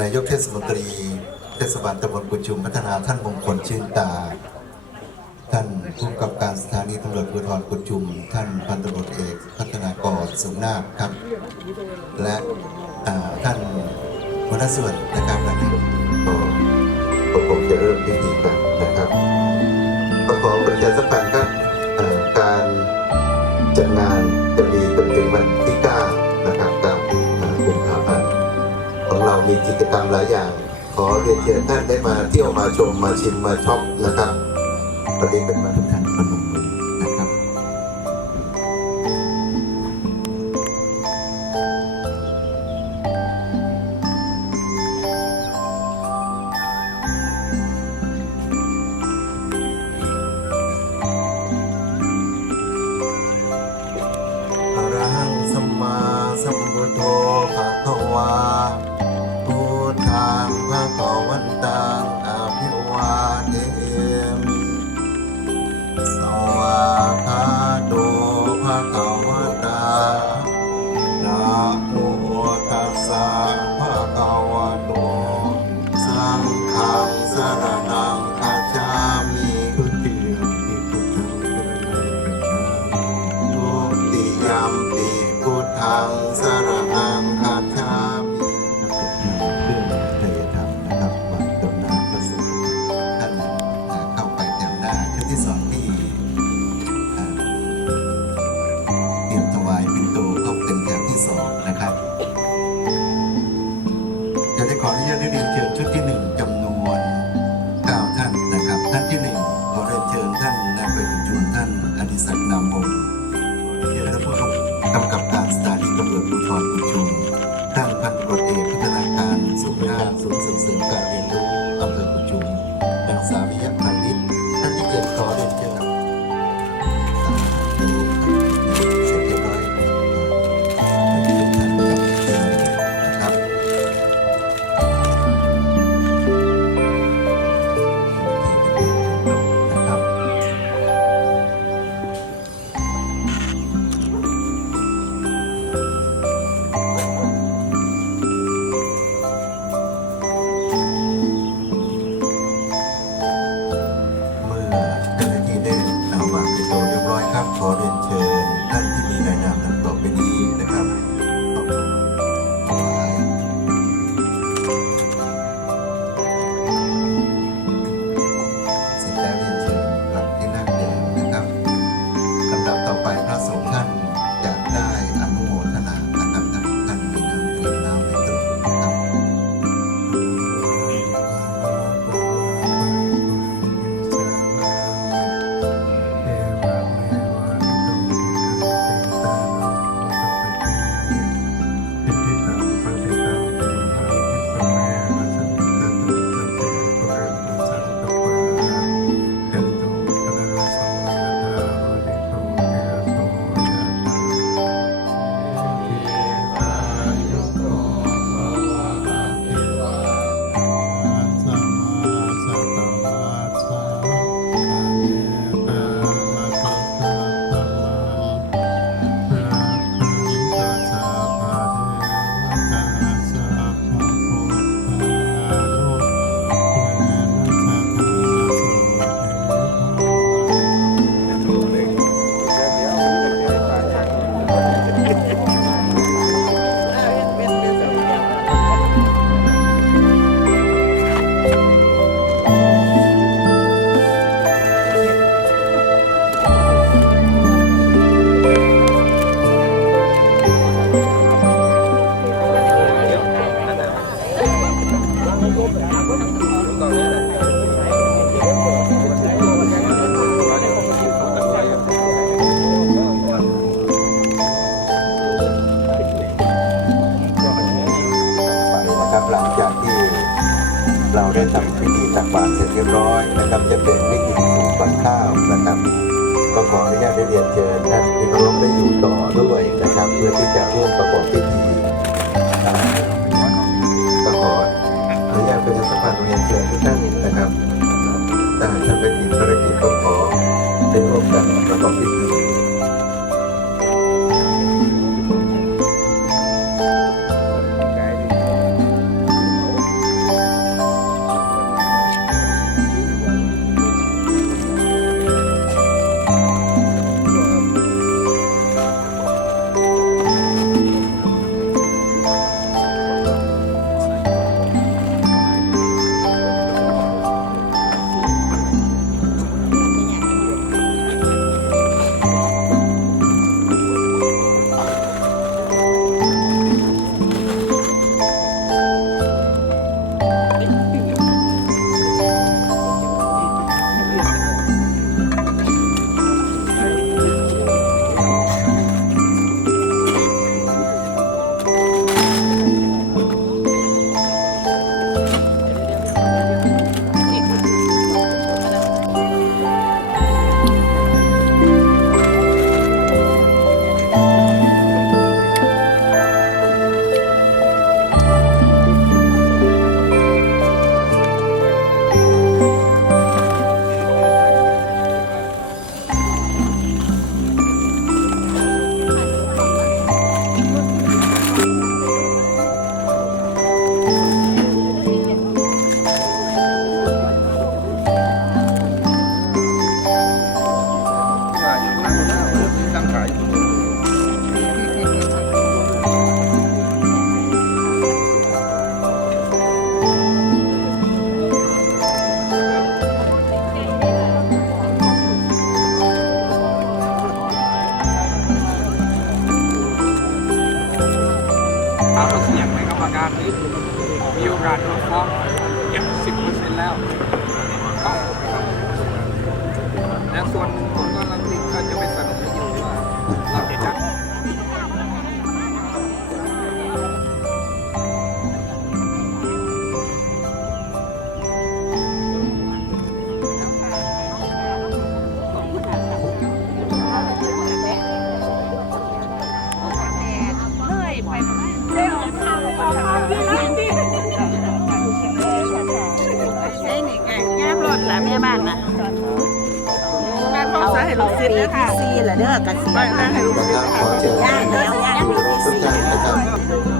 นายกเทศมนตรี เทศบาลตำบลกุชุมพัฒนาท่านมงคลชื่นตา ท่านผู้กำกับการสถานีตำรวจภูธรกุชุม ท่านพันตำรวจเอกพัฒนากรสุงนาคครับ และท่านหัวหน้าส่วนนะครับนะครับก็ก็คงจะเริ่มพิธีกันนะครับก็ขอประชาสัมพันธ์ครับการจัดงาน มีกิจกรรมหลายอย่าง ขอเรียนเชิญท่านได้มาเที่ยวมาชมมาชิมมาช็อปนะครับวันนี้เป็นวัน สารนังคัจฉามินักนำเครื่องเตยธรรมนะครับวางตรงน้าพระสงฆ์ท่านอ่าเข้าไปแถวหน้าชุดที่สองที่เตรียมถวายเป็นโตก็เป็นแถวที่สองนะครับจะได้ขออนุญาตได้เรียนเชิญชุดที่ จะเป็นสูงก่อนข้าวนะครับ ก็ขออนุญาตได้เรียนเชิญท่านที่เคารพได้อยู่ต่อด้วยนะครับ เพื่อที่จะร่วมประกอบพิธีก็ขออนุญาตเป็นสัมพันธ์เรียนเชิญทุกท่านนะครับถ้าท่านไปติดภารกิจก็ขอได้ร่วมกันประกอบพิธี การโดนฟ้องเก็บสิบเปอร์เซ็นต์แล้วต้องและส่วนหนึ่งผมกำลัง รถละแม่บ้านนะแม่พ่อสาให้ลูกศิษย์นะค่ะซีละเด้อกันซีไม่ไม่ให้ลูกนะครับขอเชิญย่างแล้วย่างทุกท่านนะครับเ